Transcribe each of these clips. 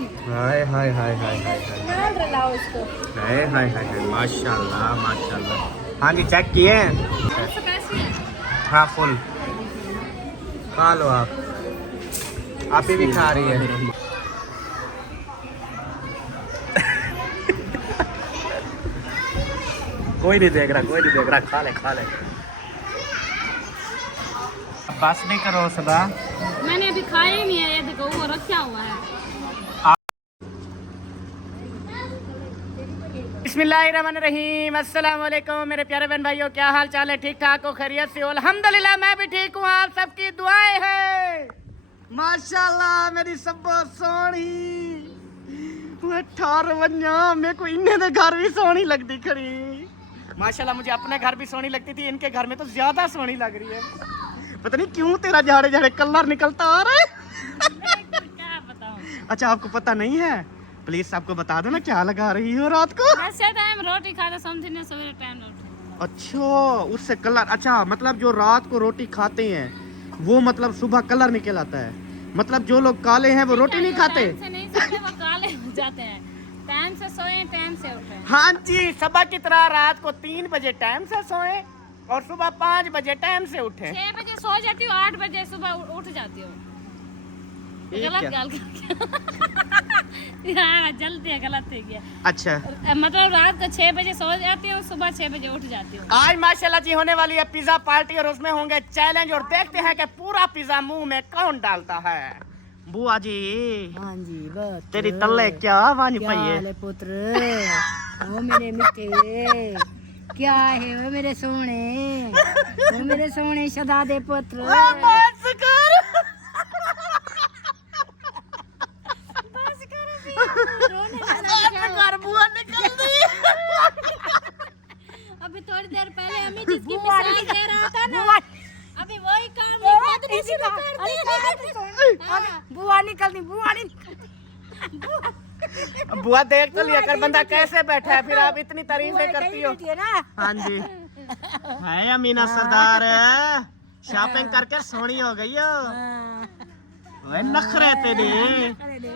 हाय हाय हाय हाय हाय हाय लाओ इसको। हाय हाय हाय हाय माशाल्लाह माशाल्लाह। हाँ जी चेक किए हैं। कैसी है? हाँ फुल खा लो आप ही भी खा रही है। कोई नहीं देख रहा कोई नहीं देख रहा, खा ले खा ले। बस नहीं करो सदा। मैंने अभी खाया ही नहीं है, ये देखो वो रखा हुआ है। बिस्मिल्लाहिर्रहमानिर्रहीम, अस्सलाम वालेकुम मेरे प्यारे बहन भाइयों, क्या हाल चाल है? ठीक ठाक हो, खैरियत से हो? अल्हम्दुलिल्लाह मैं भी ठीक हूँ, आप सबकी दुआएं हैं। माशाल्लाह मेरी सबो सोनी 18 वन्या मेरे को इन्हें दे घर भी सोनी लगती खड़ी। माशाल्लाह मुझे अपने घर भी सोनी लगती थी, इनके घर में तो ज्यादा सोनी लग रही है। पता नहीं क्यों तेरा झाड़े झाड़े कलर निकलता आ रहा है। क्या बताऊं? अच्छा आपको पता नहीं है? प्लीज आपको बता दो ना क्या लगा रही हो रात को। ऐसे टाइम रोटी खाता समझने सवेरे टाइम रोटी। अच्छा उससे कलर, अच्छा मतलब जो रात को रोटी खाते हैं वो मतलब सुबह कलर निकल आता है, मतलब जो लोग काले हैं वो रोटी नहीं खाते। टाइम से नहीं सोते वो काले हो जाते हैं। टाइम से सोए टाइम से उठे। हाँ जी, सुबह की तरह रात को 3 बजे टाइम से सोए और सुबह 5 बजे टाइम से उठे। 6 बजे सो जाती हूँ, 8 बजे सुबह उठ जाती हूँ। गलत गाल यार जल्दी है, गलत है क्या? अच्छा मतलब रात को 6 बजे सो जाती हूँ, सुबह 6 बजे उठ जाती हूँ। आज माशाल्लाह जी होने वाली है पिज्जा पार्टी और उसमें होंगे चैलेंज और देखते हैं कि पूरा पिज्जा मुंह में कौन डालता है। बुआ जी हाँ जी बस तेरी तल्ले क्या वानी पई है? हाल है पुत्र? ओ मेरे मिठे, क्या है वो मेरे सोने, वो मेरे सोने शहजादे पुत्र। बस कर। बुआ निकल गई। अभी थोड़ी देर पहले अम्मी जिसकी मिसाल दे रहा था ना, अभी वही काम ये शुरू कर दी। बुआ निकलनी, बुआ बुआ देख तो लिया कर बंदा कैसे बैठा है, फिर आप इतनी तारीफें करती हो। ना। हाँ जी है अमीना सरदार, शॉपिंग करके सोनी हो गई हो। ओए नखरे तेरे,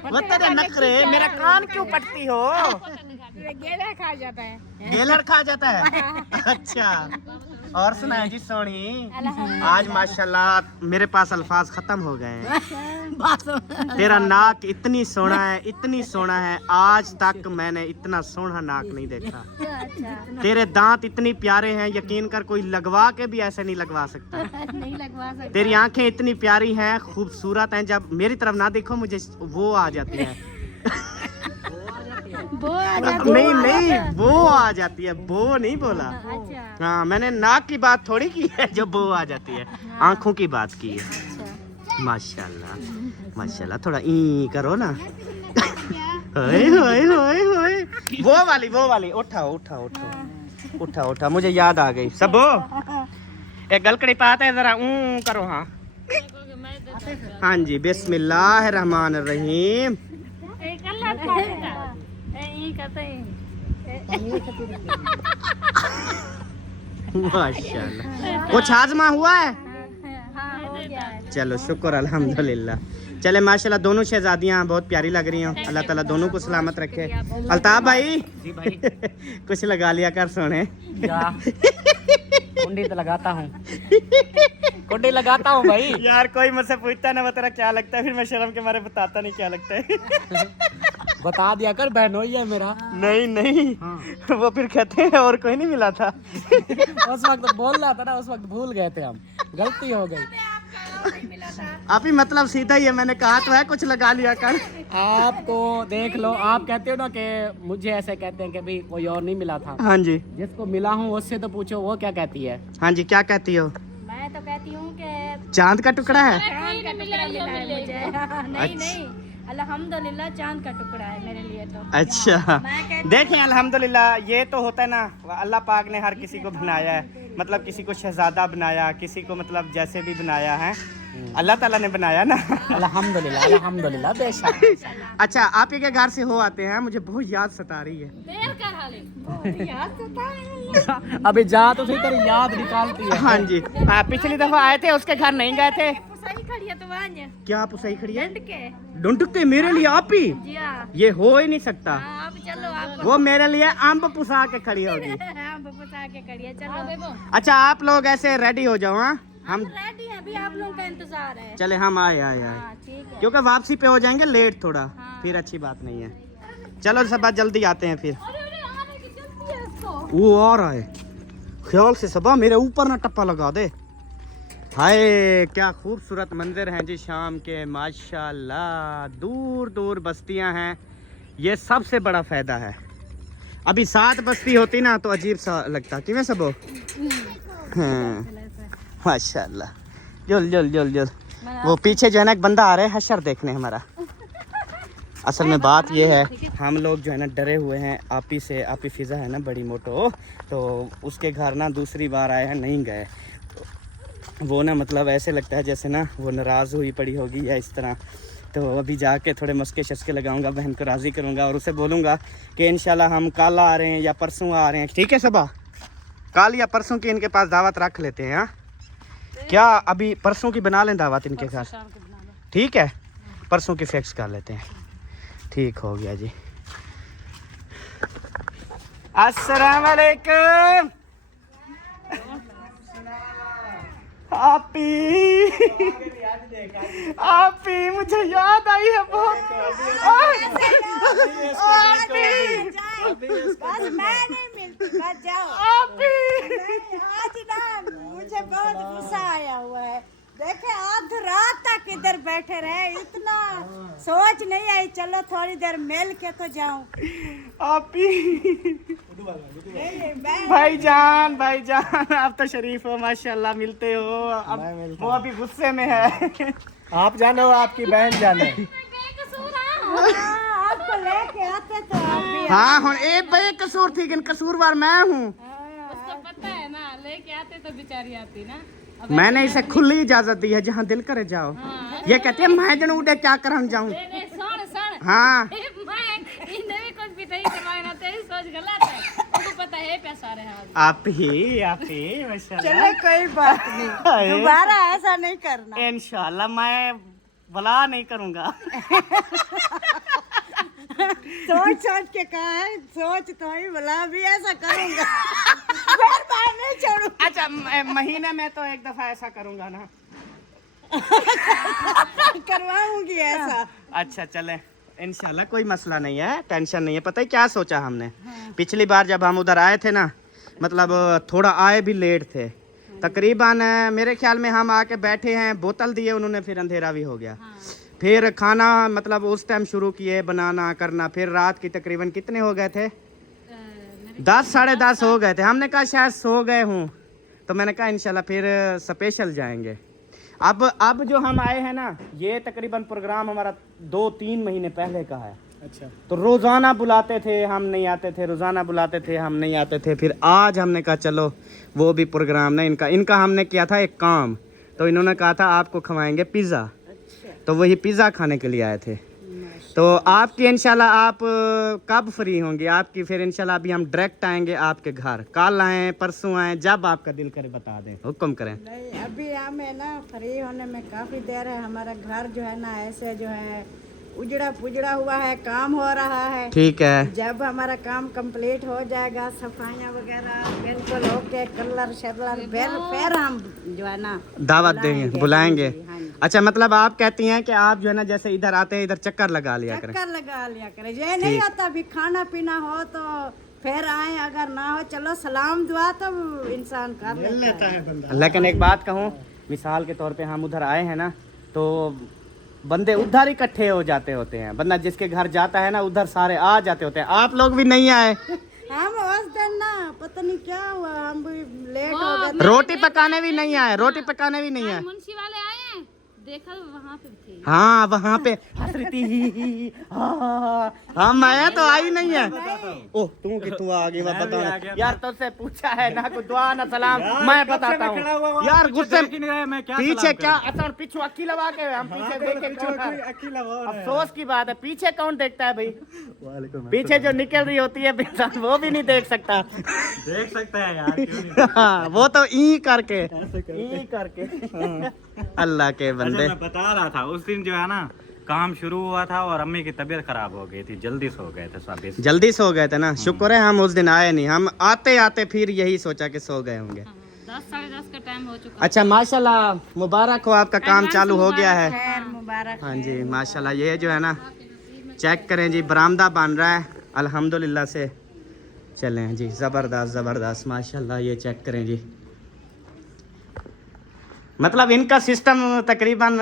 वो तेरे नखरे, मेरा कान क्यों पटती हो? गेला खा जाता है। गेलर खा जाता है। अच्छा और सुनाए जी सोनी, आज माशाल्लाह मेरे पास अल्फाज खत्म हो गए हैं। तेरा नाक इतनी सोना है, इतनी सोना है, आज तक मैंने इतना सोना नाक नहीं देखा। तेरे दांत इतनी प्यारे हैं, यकीन कर कोई लगवा के भी ऐसे नहीं लगवा सकता। नहीं लगवा सकते। तेरी आंखें इतनी प्यारी हैं, खूबसूरत हैं, जब मेरी तरफ ना देखो मुझे वो आ जाती है। नहीं नहीं वो आ जाती है, वो नहीं बोला। हाँ मैंने नाक की बात थोड़ी की है जो वो आ जाती है, आंखों की बात की है। माशाल्लाह माशाल्लाह, थोड़ा ई करो ना। होए होए होए होए, वो वाली उठाओ उठाओ उठाओ उठाओ उठाओ, मुझे याद आ गई। सबो एक गलकड़ी पाते है, जरा करो। हाँ हाँ जी बिस्मिल्लाहिर्रहमानिर्रहीम। माशाल्लाह कुछ हाजमा हुआ है? चलो शुक्र अल्हम्दुलिल्लाह। चले माशाल्लाह दोनों शहजादियाँ बहुत प्यारी लग रही हैं, अल्लाह ताला दोनों को सलामत रखे। अल्ताफ भाई जी भाई कुछ लगा लिया कर सोने। कुंडी तो लगाता हूँ, कुंडी लगाता हूँ भाई। यार कोई मुझसे पूछता ना वो तेरा क्या लगता है, फिर मैं शर्म के मारे बताता नहीं क्या लगता है। बता दिया कर, बहन ही है मेरा। नहीं नहीं हाँ। वो फिर कहते हैं और कोई नहीं मिला था। उस वक्त बोल रहा था ना, उस वक्त भूल गए थे हम, गलती हो गई। आप ही मतलब सीधा ही है, मैंने कहा तो है कुछ लगा लिया कर। आपको देख लो, आप कहते हो ना कि मुझे ऐसे कहते हैं कि भाई कोई और नहीं मिला था। हाँ जी जिसको मिला हूँ उससे तो पूछो वो क्या कहती है। हाँ जी क्या कहती हो? मैं तो कहती हूँ कि चांद का टुकड़ा है। चांद का टुकड़ा मिला है मुझे। नहीं नहीं अल्हम्दुलिल्लाह चांद का टुकड़ा है मेरे लिए तो। अच्छा देखें अल्हम्दुलिल्लाह, ये तो होता है ना, अल्लाह पाक ने हर किसी को बनाया है, मतलब किसी को शहजादा बनाया, किसी को मतलब जैसे भी बनाया है, अल्लाह ताला ने बनाया ना। अल्हम्दुलिल्लाह अल्हम्दुलिल्लाह बेशक। अच्छा आप ही के घर से हो आते हैं, मुझे बहुत याद सता रही है। देर कर हाले याद सता है। अभी जा तो सही तेरी याद निकालती है। हाँ जी हाँ, पिछली दफा आए थे उसके घर नहीं गए थे। खड़ी है तो वहाँ क्या आप सही खड़ी है? डंड के ढूंढ के मेरे लिए आप ही? जी हाँ। ये हो ही नहीं सकता। हाँ, अब चलो आप वो मेरे लिए अम्ब पुसा के खड़ी होगी। हम बता के खड़ी है, चलो देखो अच्छा आप लोग ऐसे रेडी हो जाओ। हाँ हम रेडी है, अभी आप लोगों का इंतजार है। चले, हम आए आए आए, हाँ ठीक है। क्योंकि वापसी पे हो जाएंगे लेट थोड़ा, हाँ। फिर अच्छी बात नहीं है। चलो सब बात जल्दी आते हैं फिर। अरे अरे आने की जल्दी है इसको। वो आ रहा है, ख्याल से सबा मेरे ऊपर ना टप्पा लगा दे। हाय क्या खूबसूरत मंदिर हैं जी शाम के, माशाल्लाह। दूर दूर बस्तियां हैं, ये सबसे बड़ा फायदा है। अभी 7 बस्ती होती ना तो अजीब सा लगता। किवें सबो? हाँ माशाल्लाह। जुल जुल जुल जुल। वो पीछे जो है ना एक बंदा आ रहा है हशर देखने हमारा। असल में बात ये है, हम लोग जो है ना डरे हुए हैं आपी से। आपी फिज़ा है ना बड़ी मोटो, तो उसके घर ना दूसरी बार आए हैं, नहीं गए। वो ना मतलब ऐसे लगता है जैसे ना वो नाराज़ हुई पड़ी होगी या इस तरह। तो अभी जाके थोड़े मस्के शस्के लगाऊंगा, बहन को राज़ी करूंगा और उसे बोलूँगा कि इंशाल्लाह हम कल आ रहे हैं या परसों आ रहे हैं। ठीक है सबा, कल या परसों की इनके पास दावत रख लेते हैं। हाँ क्या अभी परसों की बना लें दावत इनके घर? ठीक है, परसों की फिक्स कर लेते हैं। ठीक हो गया जी। अस्सलाम वालेकुम। आपी आपी मुझे याद आई है बहुत। बस मैं नहीं मिलती, बस जाओ। आपी आज ना मुझे बहुत गुस्सा आया हुआ है। देखे आध रात तक इधर बैठे रहे, इतना सोच नहीं आई चलो थोड़ी देर मिल के तो जाऊं। आपी भाईजान भाईजान आप तो शरीफ हो माशाल्लाह, मिलते हो। अब वो अभी गुस्से में है। आप जानो आपकी बहन जाने। आपको लेके आते तो आप भी हाँ हूँ ए बेकसूर थी, लेकिन कसूरवार मैं हूँ। उसको पता है ना, लेके आते तो बेचारी आती ना। मैंने इसे खुली इजाजत दी है, जहाँ दिल करे जाओ। ये कहते हैं मैं जन उड़े क्या करन जाऊं। हाँ इन्हें भी कुछ भी नहीं करवाए ना, तेरी सोच गलत है। उनको पता है पैसा रहे आप ही माशाल्लाह। चलो कोई बात नहीं, दोबारा ऐसा नहीं करना। इंशाल्लाह मैं भला नहीं करूँगा। सोच सोच के कहा है, सोच तो ही भला भी ऐसा करूंगा। फिर मैं नहीं छोड़ूंगा। अच्छा महीने में तो एक दफा ऐसा करूँगा ना। करवाऊंगी ऐसा। अच्छा चले, इंशाल्लाह कोई मसला नहीं है, टेंशन नहीं है। पता है क्या सोचा हमने? पिछली बार जब हम उधर आए थे ना, मतलब थोड़ा आए भी लेट थे, तकरीबन मेरे ख्याल में हम आके बैठे हैं, बोतल दिए उन्होंने, फिर अंधेरा भी हो गया। फिर खाना मतलब उस टाइम शुरू किए बनाना करना, फिर रात की तकरीबन कितने हो गए थे? 10 साढ़े 10 हो गए थे। हमने कहा शायद सो गए हूँ, तो मैंने कहा इंशाल्लाह फिर स्पेशल जाएंगे। अब जो हम आए हैं ना, ये तकरीबन प्रोग्राम हमारा 2-3 महीने पहले का है। अच्छा। तो रोज़ाना बुलाते थे हम नहीं आते थे, रोज़ाना बुलाते थे हम नहीं आते थे। फिर आज हमने कहा चलो वो भी प्रोग्राम नहीं, इनका हमने किया था एक काम, तो इन्होंने कहा था आपको खवाएंगे पिज़्ज़ा। तो वही पिज़्ज़ा खाने के लिए आए थे। तो आपकी इंशाल्लाह आप कब फ्री होंगे? आपकी फिर इंशाल्लाह अभी हम डायरेक्ट आएंगे आपके घर। कल आएँ परसों आएँ, जब आपका दिल करे बता दें, हुक्म करें। नहीं अभी हमें ना फ्री होने में काफी देर है। हमारा घर जो है ना ऐसे जो है उजड़ा पुजड़ा हुआ है, काम हो रहा है। ठीक है, जब हमारा काम कंप्लीट हो जाएगा, सफाइयाँ वगैरह बिल्कुल ओके, कलर शलर फिर हम जो है ना दावत देंगे, बुलाएंगे। हाँ जी। अच्छा मतलब आप कहती हैं कि आप जो है ना जैसे इधर आते हैं इधर चक्कर लगा लिया करें। चक्कर लगा लिया करें, ये नहीं होता अभी खाना पीना हो तो फिर आए, अगर ना हो चलो सलाम दुआ तो इंसान कर लेता है। लेकिन एक बात कहूँ, मिसाल के तौर पे हम उधर आए हैं ना, तो बंदे उधर इकट्ठे हो जाते होते हैं। बंदा जिसके घर जाता है ना उधर सारे आ जाते होते हैं। आप लोग भी नहीं आए। हम उस दिन ना पता नहीं क्या हुआ, हम भी लेट हो गए। रोटी पकाने भी नहीं आए, रोटी पकाने भी नहीं आए। मुंशी वाले आए हैं, देखा वहाँ पे थे। हाँ वहाँ पे हंस रही थी। हाँ मैं तो आई नहीं है। ओह तू आ गई, मैं बताऊँ यार, तुझसे पूछा है ना कोई दुआ ना सलाम, मैं बताता हूँ यार। गुस्से पीछे क्या अच्छा पीछे अक्की लगा के हम पीछे देख के अफसोस की बात है, पीछे कौन देखता है भाई? पीछे जो निकल रही होती है इंसान वो भी नहीं देख सकता। देख सकते हैं यार, क्यों नहीं? हाँ वो तो ई करके अल्लाह के बंदे। मैं बता रहा था उस दिन जो है ना काम शुरू हुआ था और अम्मी की तबीयत खराब हो गई थी, जल्दी सो गए थे सब। जल्दी सो गए थे ना, शुक्र है हम उस दिन आए नहीं, हम आते आते फिर यही सोचा कि सो गए होंगे। 10 साढ़े 10 का टाइम हो चुका। अच्छा माशाल्लाह, मुबारक हो, आपका काम चालू हो गया है। खैर मुबारक। हाँ जी माशाल्लाह। ये जो है ना चेक करें जी, बरामदा बन रहा है अल्हम्दुलिल्लाह से। चलें जी, ज़बरदस्त ज़बरदस्त माशाल्लाह। ये चेक करें जी, मतलब इनका सिस्टम तकरीबन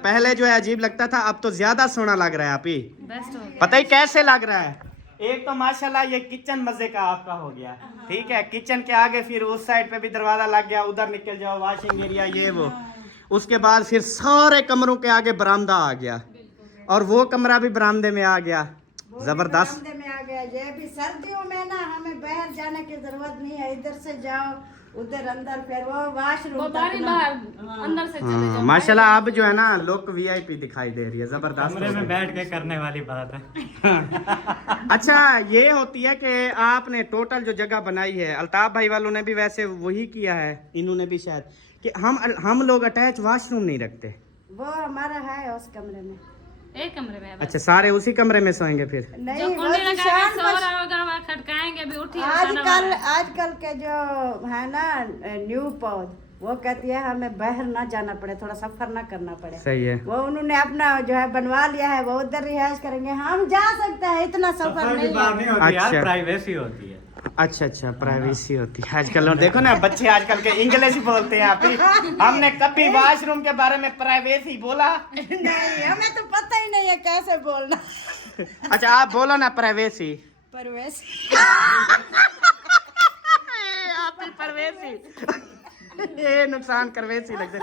पहले जो है अजीब लगता था, अब तो ज़्यादा सोना लग रहा है। आप ही बेस्ट हो गया। पता ही कैसे लग रहा है। एक तो माशाल्लाह ये किचन मजे का आपका हो गया, ठीक है। किचन के आगे फिर उस साइड पे भी दरवाजा लग गया, उधर निकल जाओ वॉशिंग एरिया ये वो। उसके बाद फिर सारे कमरों के आगे बरामदा आ गया, और वो कमरा भी बरामदे में आ गया। जबरदस्त। बरामदे में आ गया। ये भी सर्दियों में ना हमें बाहर जाने की जरूरत नहीं है, इधर से जाओ उधर अंदर, फिर वो वॉशरूम वो बारी बाहर अंदर से चले जाओ। माशाल्लाह अब जो है ना लुक वीआईपी दिखाई दे रही है, जबरदस्त। कमरे में बैठ के करने वाली बात है। अच्छा ये होती है कि आपने टोटल जो जगह बनाई है, अल्ताफ भाई वालों ने भी वैसे वही किया है, इन्होंने भी शायद, कि हम लोग अटैच वॉशरूम नहीं रखते। वो हमारा है उस कमरे में, एक कमरे में है बस। अच्छा सारे उसी कमरे में सोएंगे फिर? जो नहीं वो कुंडी लगाएगा निशान सो बस। रहा होगा, वहाँ खटकाएंगे भी, उठिए आजकल के जो है ना न्यू पौध, वो कहती है हमें बाहर ना जाना पड़े, थोड़ा सफर ना करना पड़े। सही है। वो उन्होंने अपना जो है बनवा लिया है, वो उधर रिहाइश करेंगे, हम जा सकते हैं, इतना सफर नहीं बात है। नहीं होती यार, अच्छा। प्राइवेसी होती है। अच्छा अच्छा, प्राइवेसी होती है आजकल। और देखो ना बच्चे आजकल के इंग्लिश बोलते हैं। आप ही हमने कभी वॉशरूम के बारे में प्राइवेसी बोला? नहीं, हमें तो पता ही नहीं है कैसे बोलना। अच्छा आप बोलो ना प्राइवेसी। परवेश आप ही परवेसी। ये नुकसान करवेसी लगते।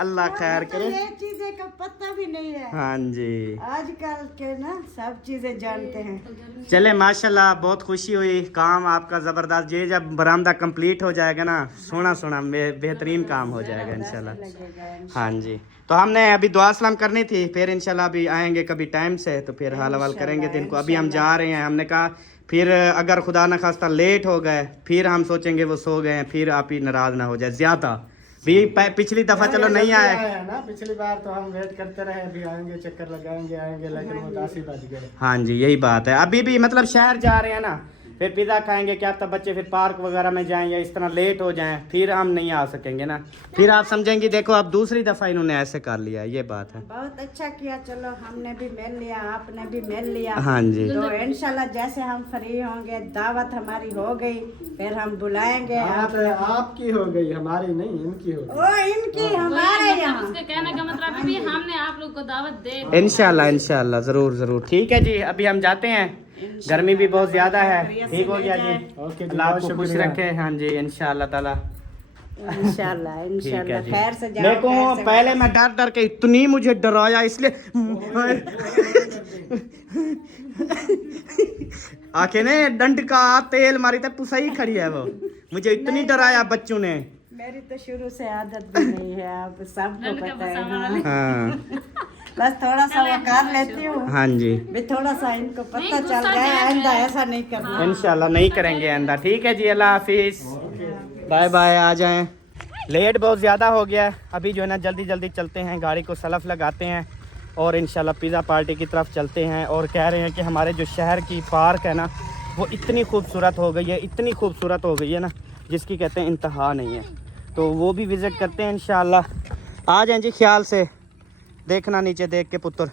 अल्लाह खैर करे। ये चीजें का पता भी नहीं है। हाँ जी, आजकल के ना सब चीजें जानते हैं। चले माशाल्लाह, बहुत खुशी हुई। काम आपका ज़बरदस्त। ये जब बरामदा कंप्लीट हो जाएगा ना, सोना सोना बेहतरीन काम हो जाएगा इंशाल्लाह। हाँ जी, तो हमने अभी दुआ सलाम करनी थी, फिर इंशाल्लाह अभी आएंगे कभी टाइम से, तो फिर हाल हवाल करेंगे दिन को। अभी हम जा रहे हैं, हमने कहा फिर अगर खुदा न खास्ता लेट हो गए, फिर हम सोचेंगे वो सो गए हैं, फिर आप ही नाराज ना हो जाए ज़्यादा। भी पिछली दफ़ा चलो नहीं आए ना, पिछली बार तो हम वेट करते रहे, अभी आएंगे चक्कर लगाएंगे आएंगे, लेकिन वो 10 ही बज गए। हाँ जी यही बात है। अभी भी मतलब शहर जा रहे हैं ना, फिर पिज़्ज़ा खाएंगे, क्या तब बच्चे फिर पार्क वगैरह में जाएं या इस तरह लेट हो जाएं, फिर हम नहीं आ सकेंगे ना। फिर आप समझेंगे देखो अब दूसरी दफ़ा इन्होंने ऐसे कर लिया, ये बात है। बहुत अच्छा किया, चलो हमने भी मिल लिया, आपने भी मिल लिया। हाँ जी, तो इंशाल्लाह जैसे हम फ्री होंगे, दावत हमारी हो गई, फिर हम बुलाएंगे। आपकी हो गई, हमारी नहीं, इनकी हो गई। ओ इनकी हमारे यहाँ। उसके कहने का मतलब भी हमने आप लोग को दावत दे। इंशाल्लाह इंशाल्लाह ज़रूर ज़रूर। ठीक है जी, अभी हम जाते हैं, गर्मी भी बहुत ज़्यादा है। ठीक हो गया जी, ओके जी, अल्लाह बहुत आपको खुश शुक्रिया। रखे। हाँ जी इंशाल्लाह ताला। इंशाल्लाह ठीक है इंशाल्लाह जी। खैर से जाओ। देखो खैर से पहले मैं डर डर के इतनी मुझे डराया, इसलिए आंखें ने डंड का तेल मारी तक सही खड़ी है वो, मुझे इतनी डराया बच्चों ने। मेरी तो शुरू से आदत भी नहीं है, अब सबको पता है। हाँ बस थोड़ा सा वो कर लेती हूँ, हाँ जी भी थोड़ा सा इनको पता चल गया है, आइंदा ऐसा नहीं करना। इंशाल्लाह नहीं करेंगे आइंदा। ठीक है जी, अल्लाह हाफिज, बाय बाय। आ जाएं, लेट बहुत ज़्यादा हो गया है। अभी जो है ना जल्दी जल्दी चलते हैं, गाड़ी को सलफ लगाते हैं और इंशाल्लाह पिज़्ज़ा पार्टी की तरफ चलते हैं। और कह रहे हैं कि हमारे जो शहर की पार्क है ना, वो इतनी खूबसूरत हो गई है, इतनी खूबसूरत हो गई है ना, जिसकी कहते हैं इंतहा नहीं है। तो वो भी विज़िट करते हैं इंशाल्लाह। आ जाएं जी, ख्याल से देखना, नीचे देख के पुत्र।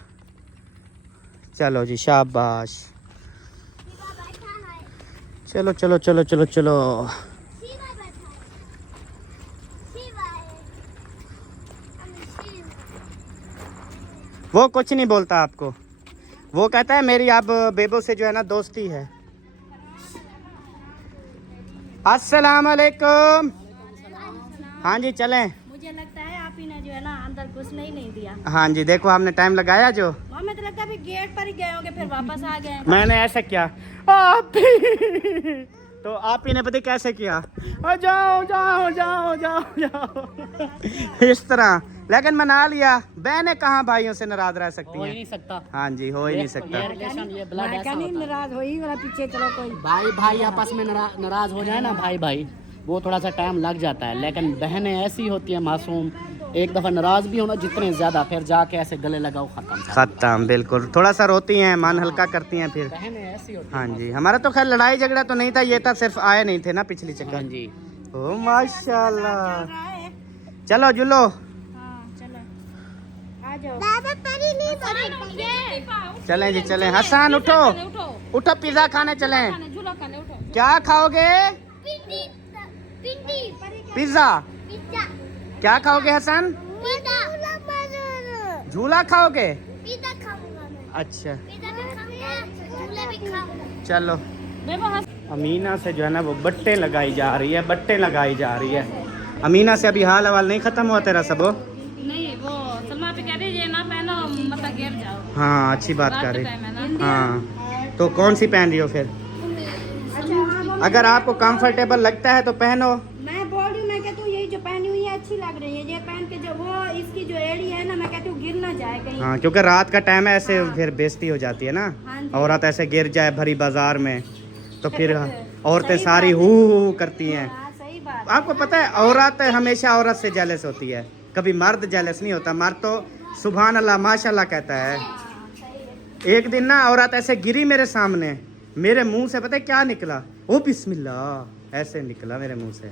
चलो जी, शाबाश। चलो चलो चलो चलो चलो। वो कुछ नहीं बोलता आपको, वो कहता है मेरी अब बेबो से जो है ना दोस्ती है। अस्सलाम वालेकुम। हाँ जी चलें। मुझे लगता है आप ही ने जो है ना अंदर घुसने ही नहीं दिया। हाँ जी देखो हमने टाइम लगाया जो। हमें तो लगता है अभी गेट पर ही गए होंगे, फिर वापस आ गए। मैंने ऐसा किया आप ही। तो आप ही ने पता कैसे किया, जाओ जाओ जाओ जाओ जाओ इस तरह। लेकिन मना लिया, बहनें कहाँ भाइयों से नाराज रह सकती हो ही हैं। नहीं सकता, हाँ जी हो ही नहीं सकता। ये रिलेशन, ये ब्लड ऐसा नहीं होता है। नाराज हो ही वाला, पीछे चलो कोई। भाई भाई आपस में नाराज हो जाए ना, भाई भाई, वो थोड़ा सा टाइम लग जाता है, लेकिन बहनें ऐसी होती हैं मासूम, एक दफ़ा नाराज़ भी होना जितने ज़्यादा, फिर जाके ऐसे गले लगाओ खत्म। बिल्कुल, थोड़ा सा रोती हैं, मन हल्का करती हैं फिर। बहनें ऐसी होती हाँ जी, हमारा तो खैर लड़ाई झगड़ा तो नहीं था, ये था सिर्फ आए नहीं थे ना पिछली हैं। चक्कर। हाँ जी, ओ माशाल्लाह। चलो जुलो, चलें जी चलें। हसन उठो, उठो पिज्जा खाने चलें। क्या खाओगे? पिज्जा। क्या खाओगे हसन? झूला खाओगे? अच्छा चलो। अमीना से जो है ना वो बट्टे लगाई जा रही है, बट्टे लगाई जा रही है। अमीना से अभी हाल हवाल नहीं खत्म हुआ तेरा सब? नहीं, वो सलमा पे कह रही है ना पहनो, मतलब गिर जाओ। हाँ अच्छी बात कर रही। टाइम है ना। हाँ तो कौन सी पहन रही हो फिर? अगर आपको कंफर्टेबल लगता है तो पहनो। मैं बोल रही हूँ, मैं कहती हूँ यही जो पहनी हुई है अच्छी लग रही है, ये पहन के जो वो इसकी जो एड़ी है ना, मैं कहती हूँ गिर ना जाए कहीं। हाँ क्योंकि रात का टाइम है, ऐसे फिर बेइज्जती हो जाती है ना। हाँ जी। औरत ऐसे गिर जाए भरी बाजार में तो फिर औरतें सारी हू करती हैं। हाँ सही बात। आपको पता है औरत हमेशा औरत से जेलस होती है, कभी मर्द जेलस नहीं होता। मर्द तो सुभान अल्लाह माशाल्लाह कहता है। एक दिन ना औरत ऐसे गिरी मेरे सामने, मेरे मुंह से पता है क्या निकला? ओ बिस्मिल्लाह ऐसे निकला मेरे मुंह से।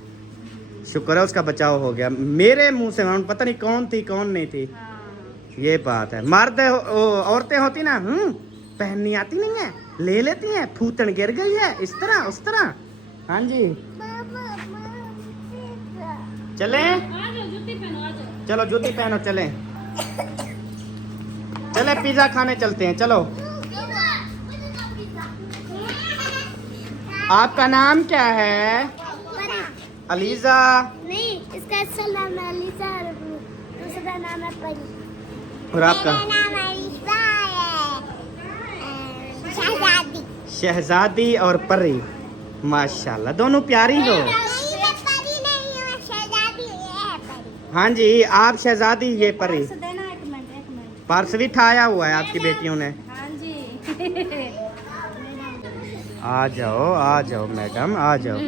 शुक्र है उसका बचाव हो गया। मेरे मुंह से पता नहीं कौन थी कौन नहीं थी। ये बात है। मर्द औरतें होती ना पहननी आती नहीं है, ले लेती हैं, फूटन गिर गई है इस तरह उस तरह। हाँ जी चलें? चलो जूती पहनो चलें। चले पिज्जा खाने चलते हैं चलो। आपका नाम क्या है? अलीजा। नहीं, इसका असल नाम है अलीजा और दूसरा नाम है परी। और आपका? मेरा नाम अलीजा है। शहजादी। शहजादी और परी, माशाल्लाह दोनों प्यारी हो। नहीं, मैं परी नहीं हूँ, मैं शहजादी हूँ, ये है परी। हाँ जी आप शहजादी, ये परी। देना एक मिनट। पर्स भी ठाया हुआ है आपकी बेटियों ने। हाँ जी। आ जाओ मैडम आ जाओ।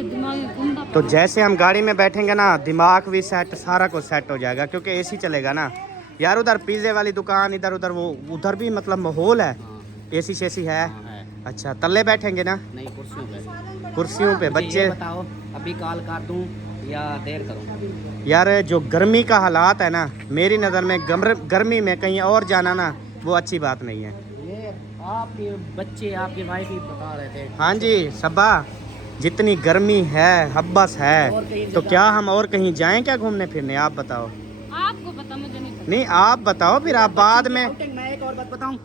तो जैसे हम गाड़ी में बैठेंगे ना, दिमाग भी सेट, सारा कुछ सेट हो जाएगा क्योंकि एसी चलेगा ना यार। उधर पिज्जे वाली दुकान, इधर उधर वो उधर भी मतलब माहौल है। एसी शेसी है? अच्छा तल्ले बैठेंगे ना? नहीं, कुर्सियों पे। कुर्सियों पे मुझे बच्चे। ये बताओ अभी कॉल कर दूं या देर करूं? यार जो गर्मी का हालात है ना, मेरी नज़र में गर्मी में कहीं और जाना ना वो अच्छी बात नहीं है। ये आपके बच्चे, आपकी वाइफ ही बता रहे थे। हाँ जी सबा, जितनी गर्मी है हब्बस है तो क्या हम और कहीं जाएं क्या घूमने फिरने? आप बताओ। आपको पता, मुझे नहीं पता। नहीं आप बताओ फिर, आप बाद में। आउटिंग, मैं एक और बात बताऊं,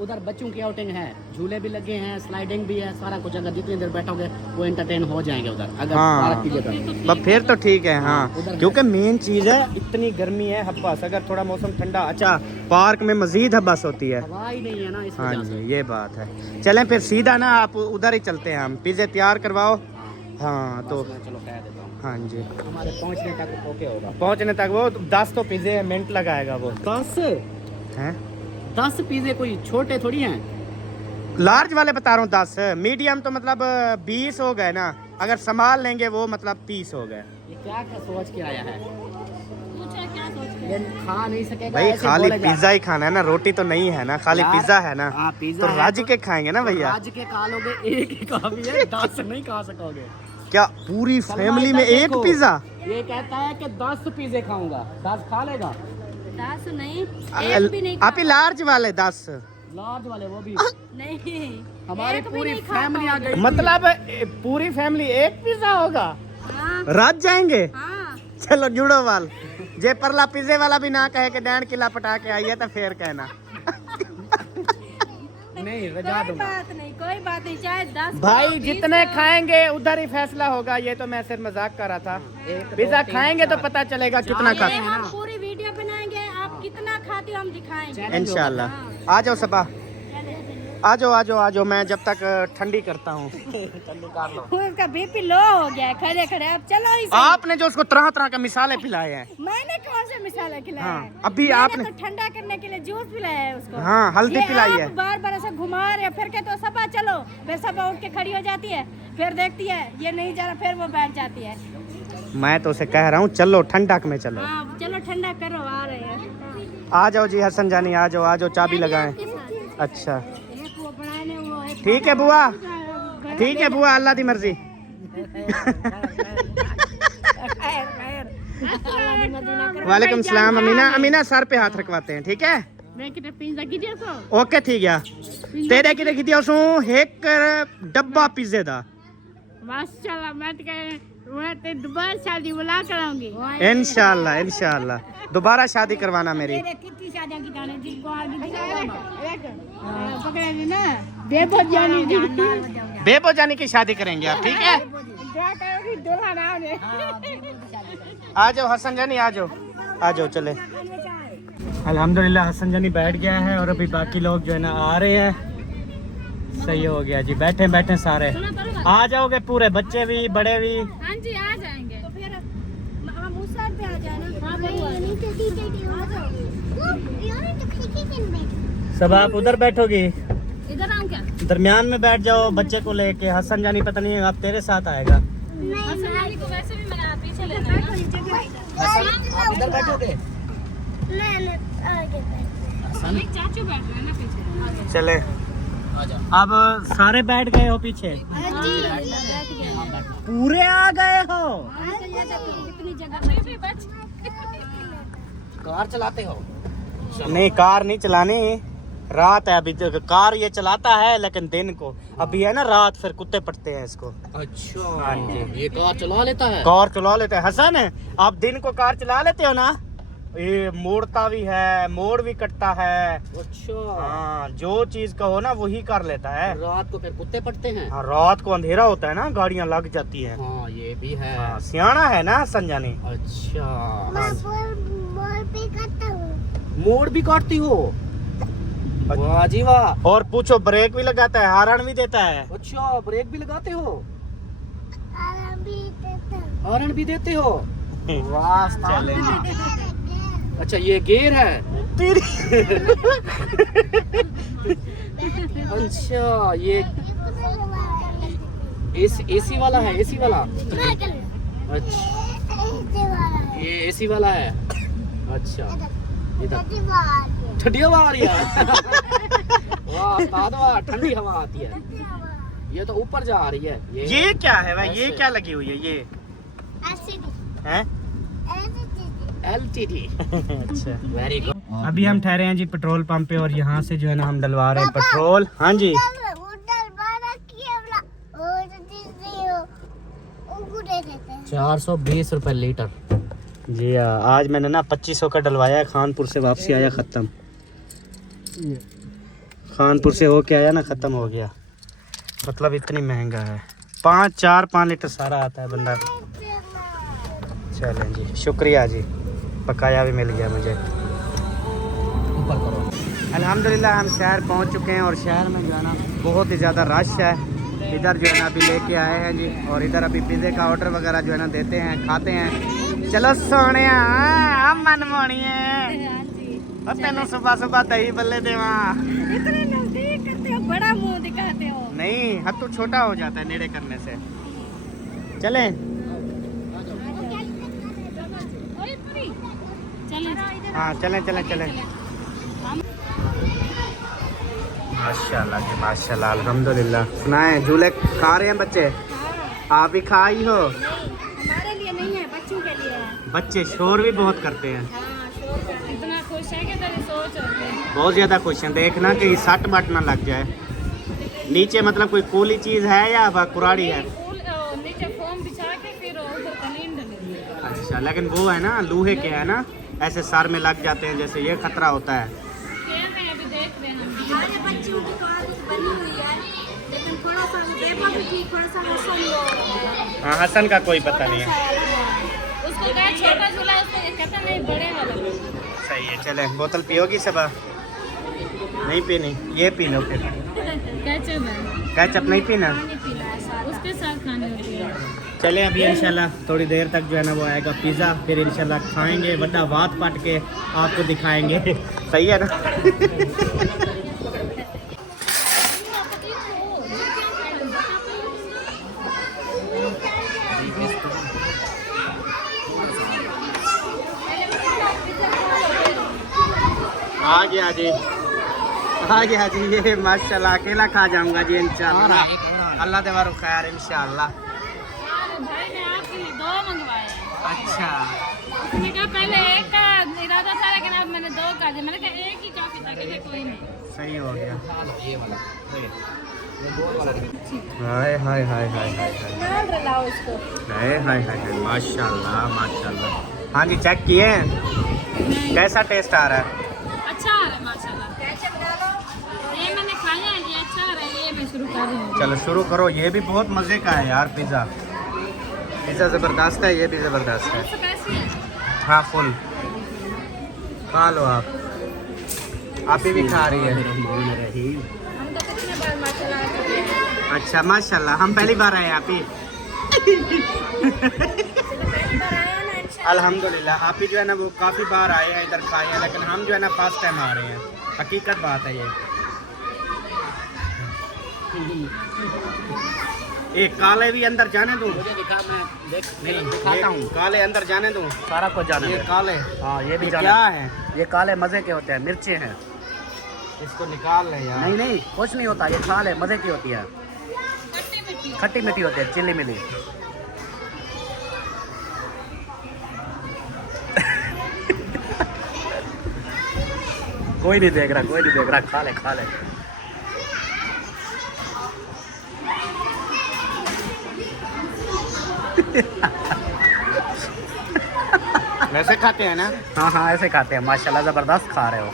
उधर बच्चों की आउटिंग है, झूले भी लगे हैं, स्लाइडिंग भी है, सारा कुछ। अगर जितनी देर बैठोगे वो एंटरटेन हो जाएंगे उधर, अगर हाँ। पार्क की जगह। बस फिर तो ठीक है। हाँ उधर क्योंकि मेन चीज़ है, इतनी गर्मी है हब्बस। अगर थोड़ा मौसम ठंडा, अच्छा पार्क में मजीद हब्बस होती है। हवा ही नहीं है ना इस हाँ वजह जी से। ये बात है। चलें फिर सीधा ना आप उधर ही चलते हैं, हम पिज़्ज़े तैयार करवाओ। हाँ तो मैं चलो कह देता हूँ, हाँ जी हमारे पहुंचने तक ओके होगा। पहुँचने तक वो 10 तो पिज़्ज़े मिनट लगाएगा वो। 10 हैं 10 पिज़्ज़े कोई छोटे थोड़ी हैं। लार्ज वाले बता रहा हूँ 10, मीडियम तो मतलब 20 हो गए ना, अगर संभाल लेंगे वो मतलब 30 हो गए। ये क्या क्या सोच के आया है? पूछा क्या सोच के? ये खा नहीं सकेगा। भाई ऐसे खाली बोले जा- पिज्जा ही खाना है ना, रोटी तो नहीं है ना, खाली यार, पिज्जा है ना। हाँ, पिज्जा तो है राज तो- के खाएंगे ना भैया। आज के खा लोगे, एक ही काफी है, 10 नहीं खा सकोगे। क्या पूरी फैमिली में इधर एक देखो, पिज्जा? ये कहता है कि 10 पिज़्ज़े खाऊंगा, 10 खा लेगा। 10 नहीं, एक भी नहीं आप ही लार्ज वाले 10? लार्ज वाले वो भी। नहीं, हमारी एक भी पूरी नहीं खा फैमिली आ गई। मतलब पूरी फैमिली एक पिज्जा होगा? हाँ रात जाएंगे? हाँ। चलो जुड़ो वाल, जे परला पिज्जे वाला भी ना कहे कि डैन किला पटा के आई है तो फिर कहना। नहीं रजा कोई दूंगा। बात नहीं, कोई बात नहीं, चाहे 10 भाई 20 जितने खाएंगे उधर ही फैसला होगा। ये तो मैं सिर्फ मजाक कर रहा था। एक, पिज्जा 2, 3, खाएंगे तो 4 पता चलेगा कितना खा। ये हम पूरी वीडियो बनाएंगे, आप कितना खाते हो हम दिखाएंगे। इंशाल्लाह। आ जाओ सबा, आ जाओ। मैं जब तक ठंडी करता हूँ। उसका बीपी लो हो गया है खड़े खड़े। अब चलो इसे। आपने जो उसको तरह तरह के मिसाले पिलाए हैं। मैंने कौन से मिसाला खिलाया हाँ, है? अभी मैंने आपने- तो ठंडा करने के लिए जूस पिलाया है उसको। हाँ, हल्दी ये पिलाई आप है। बार बार ऐसे घुमा रहे, फिर कहते हो सबा चलो, फिर सबा उठ के खड़ी हो जाती है, फिर देखती है ये नहीं जा रहा, फिर वो बैठ जाती है। मैं तो उसे कह रहा हूँ चलो ठंडक में चलो। हाँ चलो ठंडा करो, आ रहे हैं। आ जाओ जी हसन जानी, आ जाओ, चाबी लगाएं। अच्छा ठीक है बुआ, ठीक है बुआ, अल्लाह दी मर्जी। वालेकुम सलाम। अमीना सर पे हाथ रखवाते हैं, ठीक है? ओके ठीक है। तेरे की देखी थी एक डब्बा पिज्जे दा। माशाल्लाह, मैं तो कह दोबारा शादी बुला कराऊंगी। इंशाल्लाह दोबारा शादी करवाना मेरी। कितनी शादियां की जाने जिनको पकड़ेंगे ना, बेबो जानी की शादी करेंगे आप, ठीक है? आ जाओ हसन जानी, आ जाओ चले। अल्हम्दुलिल्लाह हसन जानी बैठ गया है और अभी बाकी लोग जो है ना आ रहे हैं। सही हो गया जी, बैठे सारे आ जाओगे, पूरे बच्चे भी बड़े भी। हाँ जी आ जाएंगे। तो फिर हम उस साइड पे आ जाए ना। सब आप उधर बैठोगी, इधर आऊं क्या? दरमियान में बैठ जाओ बच्चे को लेके। हसन जानी पता नहीं आप तेरे साथ आएगा। हसन को वैसे भी मैंने पीछे लेना है। आप इधर बैठोगे? चाचू बैठ रहे हैं ना पीछे। चले अब सारे बैठ गए हो पीछे? पूरे आ गए हो? इतनी जगह में भी बच। कार चलाते हो? नहीं कार नहीं चलानी, रात है अभी तक। कार ये चलाता है लेकिन दिन को, अभी है ना रात, फिर कुत्ते पटते हैं इसको। अच्छा हाँ जी, ये कार चला लेता है? कार चला लेते हैं। हसन आप दिन को कार चला लेते हो ना? ये मोड़ता भी है, मोड़ भी कटता है। अच्छा हाँ, जो चीज कहो ना वही कर लेता है। रात को फिर कुत्ते पटते हैं? हाँ, रात को अंधेरा होता है ना, गाड़ियाँ लग जाती हैं। हाँ ये भी है। हाँ, सियाना है ना हसन जानी। अच्छा मैं मोड़ भी काटती हो? वाह जी वाह। और पूछो, ब्रेक भी लगाता है, हॉर्न भी देता है। अच्छा ब्रेक भी लगाते हो? आराम भी देता हूँ। हॉर्न भी देते हो? वाह चले अच्छा ये गेयर है? तेरी अच्छा ये एसी वाला है? एसी वाला? अच्छा ये एसी वाला है। अच्छा इधर ठंडी हवा आ रही है। वाह उस्ताद वाह, ठंडी हवा आती है। ये तो ऊपर जा रही है। ये क्या है भाई? ये क्या लगी हुई है? ये है LTD। अच्छा वेरी गुड। अभी हम ठहरे हैं जी पेट्रोल पंप पे और यहाँ से जो है ना हम डलवा रहे हैं पेट्रोल। हाँ जी 420 रुपए लीटर। जी हाँ, आज मैंने ना 2500 का डलवाया है। खानपुर से वापसी आया ख़त्म। खानपुर से होके आया ना, ख़त्म हो गया। मतलब इतनी महंगा है। 5 लीटर सारा आता है बंदा। चलें जी, शुक्रिया जी, पकाया भी मिल गया मुझे। ऊपर करो। अल्हम्दुलिल्लाह हम शहर पहुंच चुके हैं और शहर में जो है ना बहुत ही ज़्यादा रश है। इधर जो है ना अभी लेके आए हैं जी, और इधर अभी पिज़्ज़े का ऑर्डर वगैरह जो है ना देते हैं, खाते हैं। चलो सोने हम मन मोनी है तेन सुबह दही बल्ले देवा। इतने नजदीक करते हो, बड़ा मुंह दिखाते हो। नहीं हाथ तो छोटा हो जाता है नेड़े करने से। चलें? हाँ चलें। माशाल्लाह जी माशाल्लाह, अल्हम्दुलिल्लाह। सुनाए झूले खा रहे हैं बच्चे? आप भी खाई हो? हमारे लिए नहीं है, बच्चों के लिए है। बच्चे शोर भी बहुत करते हैं। हाँ, शोर करते हैं। इतना खुश है कि तेरी सोच होती है। बहुत ज़्यादा खुश हैं। देखना कि सट बट ना लग जाए। नीचे मतलब कोई कूली चीज़ है या कुराड़ी है? नीचे फोम बिछा के फिर ऊपर कलीन डले। अच्छा, लेकिन वो है ना लोहे के है ना, ऐसे सर में लग जाते हैं, जैसे ये खतरा होता है। खेल रहे हैं, अभी देख रहे हैं हम। हमारे बच्चों की तो आदत बनी हुई है, लेकिन थोड़ा सा बेबा भी ठीक, थोड़ा सा हसन। हाँ, हसन का कोई पता नहीं है। उसको क्या छोटा झूला है, उसको कहता नहीं बड़े वाला। सही है, चले। बोतल पियोगी सब? नहीं पीनी? ये पी लो फिर। कैचअप है, कैचअप नहीं पीना? उसके साथ खाने होती है। चले अभी इंशाल्लाह थोड़ी देर तक जो है ना वो आएगा पिज़्ज़ा, फिर इंशाल्लाह खाएंगे, बड़ा वात पाट के आपको दिखाएंगे। सही है ना? आ गया जी, आ गया जी। ये माशाल्लाह अकेला खा जाऊंगा जी इंशाल्लाह। अल्लाह दे वारो खैर इंशाल्लाह। भाई ने आपके लिए 2 मंगवाए। अच्छा उसने कहा पहले एक का इरादा था लेकिन अब मैंने 2 कर दिया। मैंने कहा एक ही काफी था, कहते कोई नहीं। सही हो गया। ये वाला हाय हाय हाय हाय हाय हाय लाओ इसको। हाय हाय हाय हाय माशाल्लाह माशाल्लाह। हाँ जी चेक किए हैं, कैसा टेस्ट आ रहा है? अच्छा आ रहा है माशाल्लाह। ये मैंने खाया है, ये अच्छा आ रहा है। ये मैं शुरू कर रही हूँ। चलो शुरू करो। ये भी बहुत मज़े का है यार पिज़्ज़ा। पिज़्ज़ा ज़बरदस्त है, ये भी ज़बरदस्त है। सब ऐसी है। हाँ फुल खा लो आप ही भी खा रही है। हम तो कितने बार माशाल्लाह आ चुके हैं। अच्छा माशाल्लाह, हम पहली बार आए आप ही। अल्हम्दुलिल्लाह आप ही जो है ना वो काफ़ी बार आए हैं इधर खाए हैं, लेकिन हम जो है ना फर्स्ट टाइम आ रहे हैं। हकीकत बात है ये। एक काले भी अंदर जाने दूँ? मुझे दिखा, मैं नहीं दिखाता हूँ। काले अंदर जाने दूँ? सारा कुछ जाने ये दे। काले, हाँ ये भी ये जाने क्या दे। है? ये काले मजे के होते हैं, मिर्ची हैं। इसको निकाल ले यार। नहीं नहीं कुछ नहीं होता, ये खा ले, मजे की होती है। खट्टी मीठी होती है, चिल्ली मिली। कोई नहीं देख रहा, कोई नहीं देख रहा। खा ले खा ले। वैसे खाते हैं ना? हाँ हाँ ऐसे खाते हैं माशाल्लाह, जबरदस्त खा रहे हो।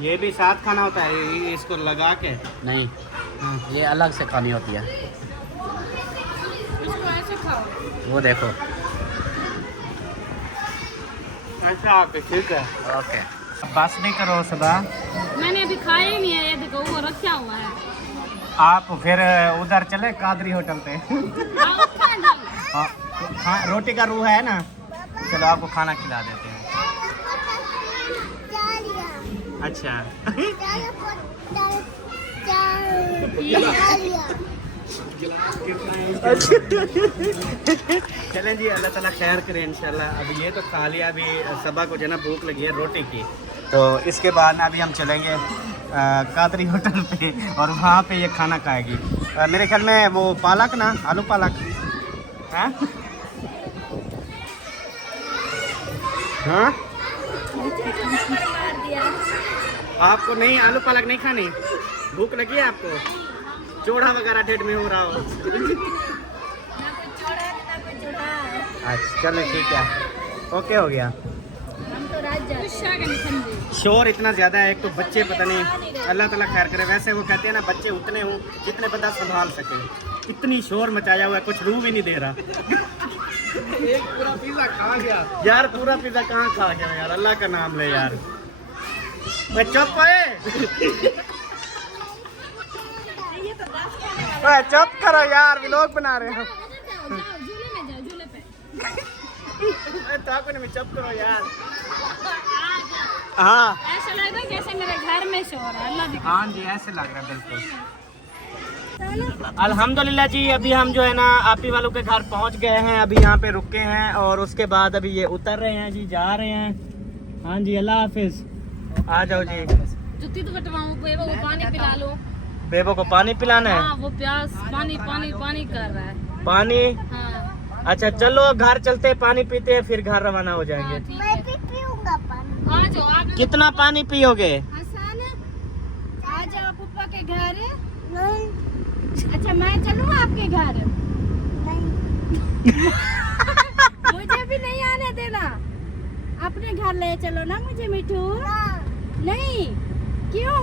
ये भी साथ खाना होता है इसको लगा के? नहीं ये अलग से खानी होती है। इसको ऐसे खाओ। वो देखो। अच्छा ओके ठीक है। ओके बस नहीं करो सदा, मैंने अभी खाया ही नहीं है। ये देखो वो रखा हुआ है। आप फिर उधर चले कादरी होटल पे। आओ खा लो। हाँ रोटी का रूह है ना, चलो आपको खाना खिला देते हैं। अच्छा चलें जी, अल्लाह ताला खैर करे इंशाल्लाह। अभी ये तो खा लिया, अभी सबा को जो है ना भूख लगी है रोटी की, तो इसके बाद ना अभी हम चलेंगे कादरी होटल पे और वहाँ पे ये खाना खाएगी। मेरे ख्याल में वो पालक ना, आलू पालक हाँ हाँ। आपको नहीं आलू पालक नहीं खानी? भूख लगी है आपको? चोड़ा वगैरह ढेड में हो रहा हो? अच्छा चलो ठीक है, ओके हो गया। शोर इतना ज़्यादा है, एक तो बच्चे पता नहीं, अल्लाह ताला खैर करे। वैसे वो कहते हैं ना बच्चे उतने हों जितने बंदा संभाल सके। इतनी शोर मचाया हुआ है, कुछ रूह भी नहीं दे रहा। एक पूरा पिज्जा खा गया यार, पूरा पिज़्ज़ा कहाँ खा गया यार, अल्लाह का नाम ले यार। मैं चुप है, चुप करो यार, व्लॉग बना रहे हो। झूले में जाओ, झूले पे। तो चुप करो यार। हाँ ऐसा लग रहा है जैसे मेरे घर में शोर है। अल्लाह दी हाँ जी ऐसे लग रहा है बिल्कुल। अल्हम्दुलिल्लाह जी, अभी हम जो है ना आपी वालों के घर पहुंच गए हैं। अभी यहाँ पे रुके हैं और उसके बाद अभी ये उतर रहे हैं जी, जा रहे हैं। हाँ जी अल्लाह हाफिज। आ जाओ जी। जुत्ती तो कटवाऊं, बेबो को पानी पिला लो। बेबो को पानी पिलाना है? हाँ वो प्यास पानी पानी पानी कर रहा है। पानी? हाँ अच्छा चलो घर चलते हैं, पानी पीते हैं, फिर घर रवाना हो जाएंगे। हाँ, ठीक है। आ जाओ आप। कितना पानी पियोगे? हसन आ जाओ पप्पा के घर। नहीं। अच्छा मैं चलूँ आपके घर? नहीं। मुझे भी नहीं आने देना, अपने घर ले चलो ना मुझे मिठू। नहीं क्यों?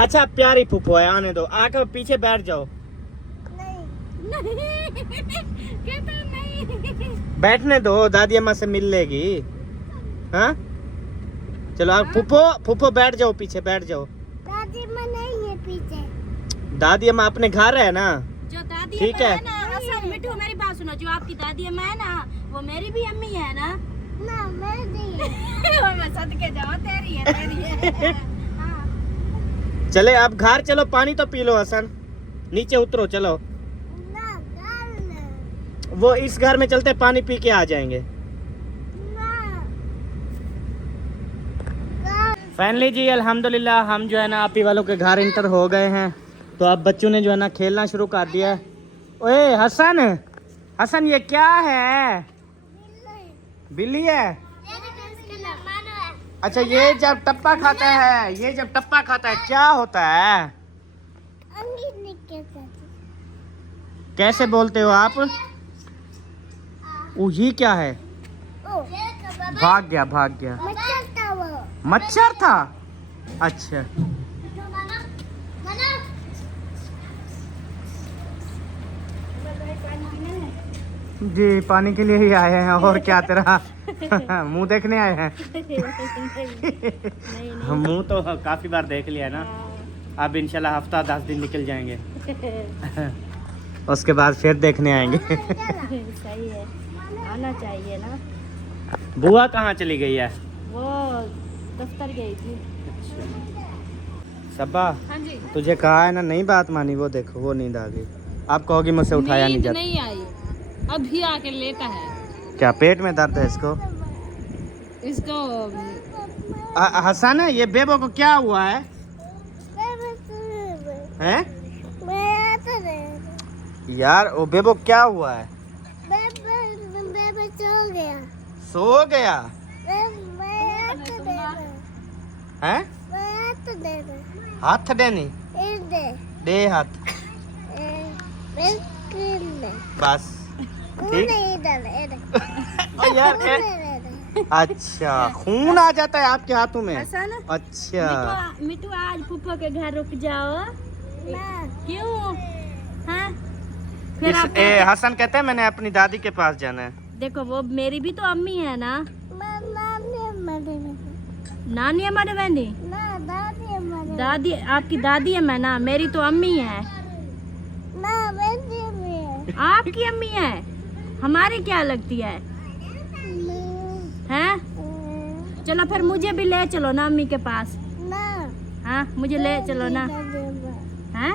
अच्छा प्यारी फूफो है, आने दो, आकर पीछे बैठ जाओ। नहीं कहता नहीं। बैठने दो, दादी अम्मा से मिल लेगी। हाँ चलो आप फूफो बैठ जाओ, पीछे बैठ जाओ। दादी माँ नहीं है पीछे। दादी अम्मा अपने घर है ना? जो दादी ठीक अम्मा है। है ना, हसन मिठू मेरी बात सुनो, जो आपकी दादी अम्मा है ना वो मेरी भी अम्मी है ना। ना मैं नहीं है। मैं सदके जाओ, तेरी है तेरी है। हाँ। चले आप घर चलो, पानी तो पी लो हसन, नीचे उतरो चलो। ना घर वो इस घर में चलते, पानी पी के आ जाएंगे। ना घर फाइनली जी अल्हम्दुलिल्लाह हम जो है ना आपी वालों के घर इंटर हो गए हैं। तो अब बच्चों ने जो है ना खेलना शुरू कर दिया है। ओए हसन, हसन ये क्या है? बिल्ली है। अच्छा ये जब टप्पा खाता है, ये जब टप्पा खाता है क्या होता है? कैसे बोलते हो आप? ओ ये क्या है? भाग गया भाग गया। मच्छर था। अच्छा जी पानी के लिए ही आए हैं और क्या तेरा मुंह देखने आए हैं? मुंह तो काफी बार देख लिया ना। अब इंशाल्लाह हफ्ता 10 दिन निकल जाएंगे उसके बाद फिर देखने आएंगे। सही है, आना चाहिए ना। बुआ कहाँ चली गई है? वो दफ्तर गई थी। सब्बा हाँ जी। तुझे कहा है ना नहीं बात मानी, वो देखो वो नींद आ गई। आप कहोगी मुझसे उठाया नहीं जाता। नहीं आई, अभी आके लेटा है। क्या पेट में दर्द है इसको? हसन है ये बेबो को क्या हुआ है? हैं? यार वो बेबो क्या हुआ है? सो गया हैं? हाथ देनी दे हाथ बस ठीक। ओ यार अच्छा खून आ जाता है आपके हाथों में? अच्छा मिठू आज फूफा के घर रुक जाओ। क्यों? हाँ? फिर आप हसन कहते हैं मैंने अपनी दादी के पास जाना है। देखो वो मेरी भी तो अम्मी है ना। नानी हमारे बहनी दादी आपकी दादी है मैं ना, मेरी तो अम्मी है। आपकी अम्मी है, हमारी क्या लगती है? हैं? चलो फिर मुझे भी ले चलो ना अम्मी के पास। हाँ मुझे ले चलो ना। हैं?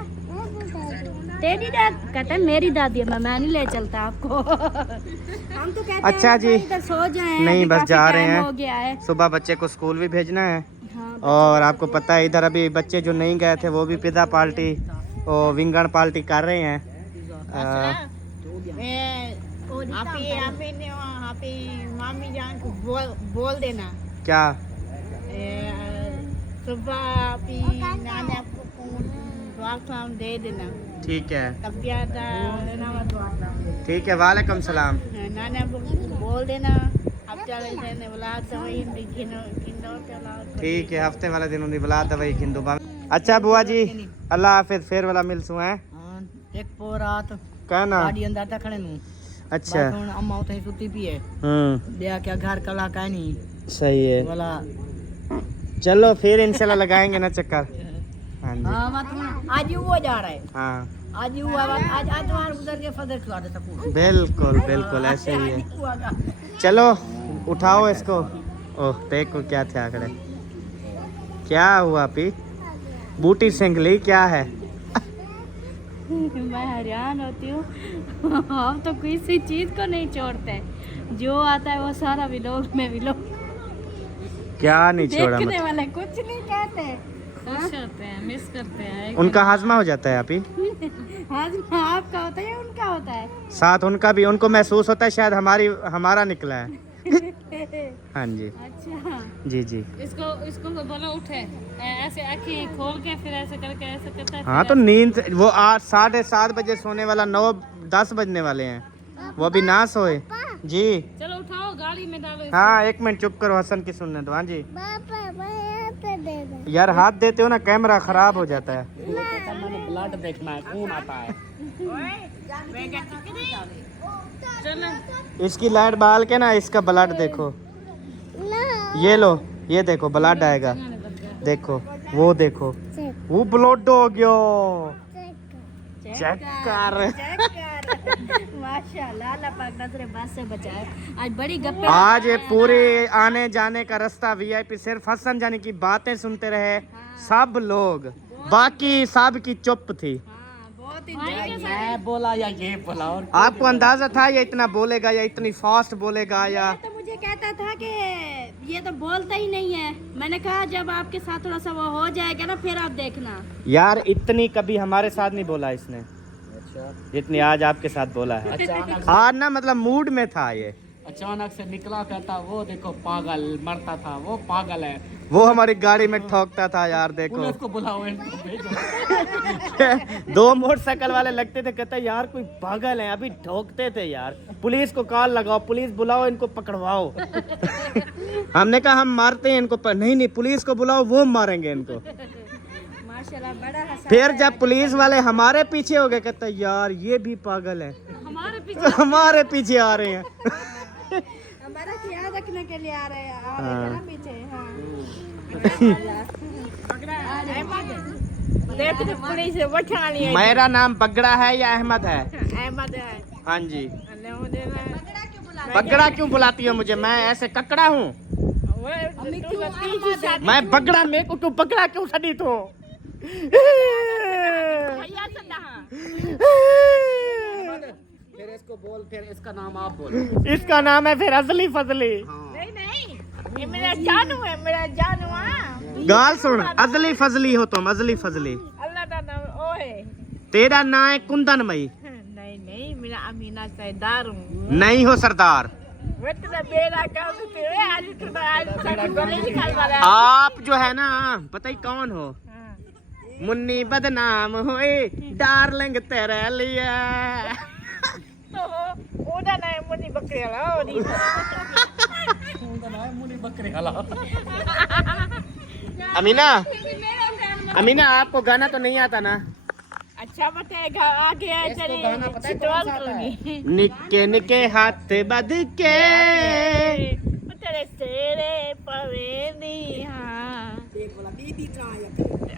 तेरी दादी कहता है मेरी दादी है, मैं नहीं ले चलता आपको। हम तो कहते अच्छा हैं जी इधर सो जाएं, नहीं बस काफी जा रहे टाइम हैं। हो गया है। सुबह बच्चे को स्कूल भी भेजना है। हाँ, और आपको पता है इधर अभी बच्चे जो नहीं गए थे वो भी पिज़्ज़ा पार्टी और विंगन पार्टी कर रहे हैं। मामी जान को बोल देना क्या? सुबह नाना को दे देना। ठीक है तबियत ठीक है वालेकुम सलाम। नाना को बोल देना। अब चले जाने वाला दवाई ठीक है हफ्ते वाले दिन उन्हें बुला दवाई खिंदो। अच्छा बुआ जी अल्लाह हाफिज फिर वाला मिलसू है। एक पो रात कहना गाड़ी अंदर तक खड़े नु। अच्छा अम्मा उठे सुती पी है। दिया क्या घर कला का नहीं सही है। वाला चलो फिर इंशाल्लाह लगाएंगे ना चक्कर। हाँ जी आज वो जा रहा है। हाँ आज हुआ आज आज तुम्हारे उधर के फदर खिला दे सकूं। बिल्कुल बिल्कुल ऐसे ही है। चलो उठाओ इसको। ओह देखो क्या थे आंकड़े। क्या हुआ पी? बूटी सिंगली क्या है? मैं हैरान होती हूँ। हम तो किसी चीज को नहीं छोड़ते, जो आता है वो सारा विलोक में विलोक। क्या नहीं छोड़ा देखने मतलब? वाले कुछ नहीं कहते, खुश होते हैं, मिस करते हैं। उनका हाजमा हो जाता है आप ही हाजमा आपका होता है या उनका होता है? साथ उनका भी उनको महसूस होता है शायद हमारा निकला है। हाँ जी अच्छा जी जी इसको बोलो उठे, ऐसे आँखें खोल के फिर ऐसे करके ऐसे करता है। हाँ तो नींद वो 8 साढ़े 7 बजे सोने वाला 9-10 बजने वाले हैं, वो भी ना सोए जी। चलो उठाओ गाड़ी में डालो। हाँ 1 मिनट चुप करो हसन की सुनने दो। हाँ जी यार हाथ देते हो ना कैमरा खराब हो जाता है। ब्लड देखना है, खून आता है। इसकी लाइट बाल के ना इसका ब्लड देखो। ये लो ये देखो ब्लड आएगा। देखो वो ब्लड हो गया। चेक कर। माशाल्लाह अल्लाह पाक नजरे बस से बचाए। आज बड़ी गप्पे। आज ये पूरे आने जाने का रास्ता वीआईपी सिर्फ हसन जाने की बातें सुनते रहे सब लोग, बाकी सब की चुप थी। मैं बोला या ये बोला और आपको अंदाजा था ये इतना बोलेगा या इतनी फास्ट बोलेगा या? तो मुझे कहता था कि ये तो बोलता ही नहीं है। मैंने कहा जब आपके साथ थोड़ा सा वो हो जाएगा ना फिर आप देखना। यार इतनी कभी हमारे साथ नहीं बोला इसने, अच्छा जितनी आज आपके साथ बोला है। अचानक आज ना मतलब मूड में था ये। अचानक से निकला, कहता वो देखो पागल मरता था, वो पागल है, वो हमारी गाड़ी में ठोकता था यार, देखो। पुलिस को बुलाओ, इनको भेजो। 2 मोटरसाइकिल वाले लगते थे, कहता यार कोई पागल है, अभी ठोकते थे यार, पुलिस को कॉल लगाओ, पुलिस बुलाओ, इनको पकड़वाओ। हमने कहा हम मारते हैं इनको, पर नहीं पुलिस को बुलाओ, वो मारेंगे इनको। माशाल्लाह बड़ा हंसा। फिर जब पुलिस वाले हमारे पीछे हो गए, कहता यार ये भी पागल है, हमारे पीछे आ रहे हैं। हमारा ख्याल रखने के लिए आ रहे हैं, आ रहे हैं ना पीछे। हाँ। मेरा नाम बगड़ा है या अहमद है? अहमद है। हाँ जी। बगड़ा क्यों बुलाती हो मुझे? मैं ऐसे ककड़ा हूँ? मैं बगड़ा, मेरे को क्यों बगड़ा क्यों सदी तो? फिर इसको बोल, फिर इसका नाम आप बोलो। इसका नाम है फिर अजली फजली। नहीं नहीं, ये मेरा जानू है, मेरा जानू। गाल सुन, अजली फजली हो तुम, अजली फजली। अल्लाह का नाम ओ है। तेरा नाम है कुंदन मई? नहीं नहीं, मेरा अमीना सरदार हूँ। नहीं हो सरदार। आप जो है ना, पता ही कौन हो? मुन्नी बदनाम होए, डार्लिंग तेरे लिए। मुन्नी बकरी अमीना, अमीना आपको गाना तो नहीं आता ना? अच्छा बताएगा आगे आ चलिए। निके निके हाथ बद के तेरे तेरे पवेनी। हाँ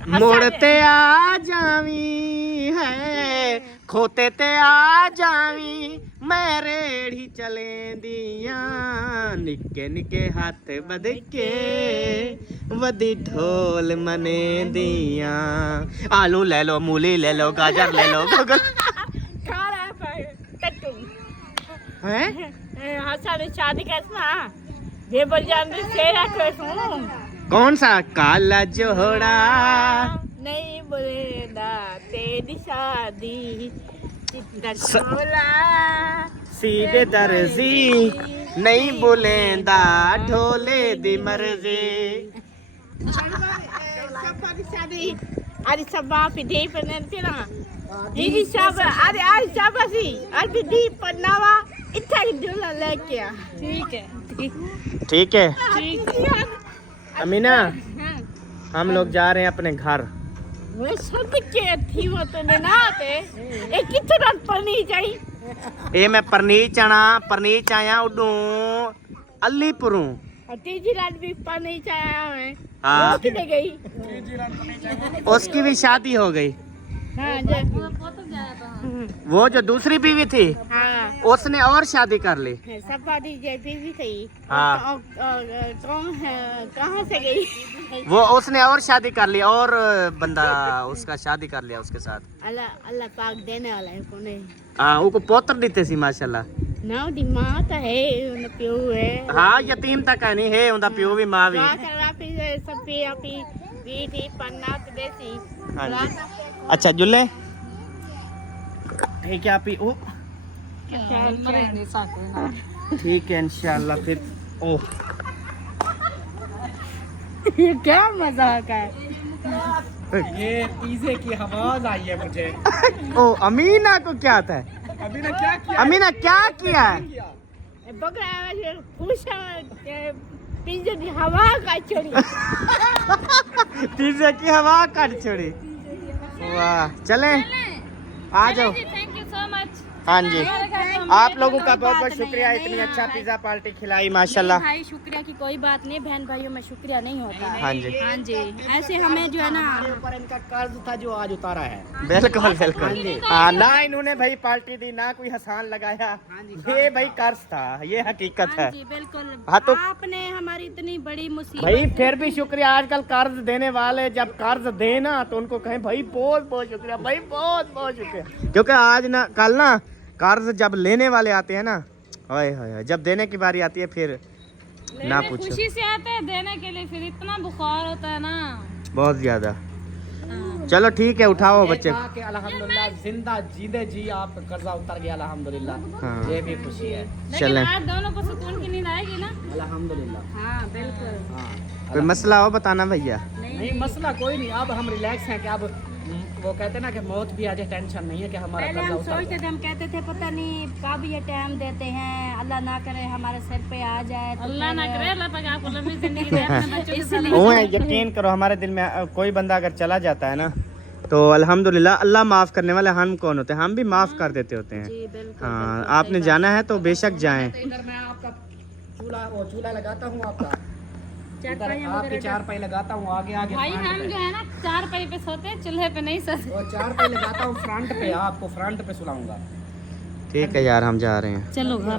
मोड़ते आ जावी है, खोते ते आ जावी, मैं रेड़ी चले दिया, निके निके हाथ बद के वदी ढोल मने दिया। आलू ले लो, मूली ले लो, गाजर ले लो, हैं? शादी कैसा ये बोल जानते तेरा कैसा? कौन सा काला जोड़ा? नहीं बोलेगा तेरी शादी चित्ता सीधे दर्जी नहीं बोलेंदा, ढोले दी मर्जी। शादी अरे सब पिधे पनते ना ये सब अरे आज सब सी अरे पिधे पन्नावा इतना दूल्हा लेके आ। ठीक है ठीक है ठीक है। अमीना, हम लोग जा रहे हैं अपने घर। वो सब के थी वो तो ना आते एक कितना पनी चाहिए। ये मैं परनीच आया उडू अलीपुरू। और तीजी रात भी पनी चाया है। हाँ। वो किधर गई? उसकी भी शादी हो गई। हाँ वो जो दूसरी बीवी थी, हाँ उसने और शादी कर ली। सपाटी जैसी भी थी। हाँ। कहाँ से गई? वो उसने और शादी कर ली, और बंदा उसका शादी कर लिया उसके साथ। अल्लाह अल्लाह पाक देने वाला है कोने। हाँ, उनको पोतर देते सी माशाल्लाह। ना दी माँ तो है, उन प्यो है। हाँ, यतीम तक है नहीं है, उनका प्यो भी माँ भी। वाह करा पी सब पी अपी बीटी पन्ना तो देसी। हाँ जी। अच्छा जुल्ले ठीक है, आप ही ओ ठीक है इंशाल्लाह। फिर ओह ये क्या मजाक है? ये पिज़्ज़े की आवाज आई है मुझे। ओ अमीना को क्या आता है? अमीना क्या किया? अमीना क्या किया है? बकरा पूछा पिज़्ज़ा की हवा का छोड़ी। पिज़्ज़ा की हवा काट छोड़ी। वाह, चले आ जाओ। Thank you so much. हाँ जी, आप लोगों का बहुत बहुत शुक्रिया, इतनी अच्छा पिज़्ज़ा पार्टी खिलाई माशाल्लाह। भाई शुक्रिया की कोई बात नहीं, बहन भाइयों में शुक्रिया नहीं होता है। हाँ जी हाँ जी, ऐसे हमें जो है ना ऊपर इनका कर्ज था जो आज उतारा है। बिल्कुल बिल्कुल। हाँ, ना इन्होंने भाई पार्टी दी, ना कोई हसान लगाया, ये भाई कर्ज था, ये हकीकत हाँ है। जी बिल्कुल। हाँ तो आपने हमारी इतनी बड़ी मुसीबत भाई फिर भी शुक्रिया। आजकल कर्ज देने वाले जब कर्ज देना तो उनको कहें भाई बहुत बहुत शुक्रिया, भाई बहुत बहुत शुक्रिया, क्योंकि आज ना कल ना कर्ज जब लेने वाले आते हैं ना, ओए होए, जब देने की बारी आती है फिर ना पूछो, खुशी से आते हैं देने के लिए, फिर इतना बुखार होता है ना। बहुत ज्यादा। चलो ठीक है, उठाओ बच्चे। कहा कि अल्हम्दुलिल्लाह जिंदा जीते जी आप कर्जा उतर गया अल्हम्दुलिल्लाह। हाँ। ये भी खुशी है लेकिन चलें। आज दोनों को सुकून की नींद आएगी ना। अल्हम्दुलिल्लाह। हाँ बिल्कुल। हाँ कोई मसला हो बताना भैया। नहीं मसला कोई नहीं, अब हम रिलैक्स हैं कि अब वो कहते हैं ना कि मौत भी आ जाए टेंशन नहीं है कि हमारा पहले कर्जा हम उतर सोचते जाए। थे, हम कहते थे पता नहीं कब ये टाइम देते हैं, अल्लाह ना करे हमारे सर पे आ जाए। अल्लाह ना करे, अल्लाह पाक आपको लंबी जिंदगी दे अपने बच्चों के साथ। वो है, यकीन करो हमारे दिल में कोई बंदा अगर चला जाता है ना तो अल्हम्दुलिल्लाह, अल्लाह माफ़ करने वाले हम कौन होते हैं, हम भी माफ़ कर देते होते हैं। जी बिल्कुल। हाँ, आपने जाना है तो बेशक जाएं। इधर मैं आपका चूल्हा लगाता हूँ, आपका चारपाइयाँ आपकी चारपाई लगाता हूँ आगे आगे भाई फ्रंट हम पे। जो है ना चारपाई पे सोते हैं, चूल्हे पे नहीं सोते। और चारपाई लगाता हूँ फ्रंट पे, आपको फ्रंट पे सुलाऊंगा। ठीक है यार, हम जा रहे हैं। चलो घर।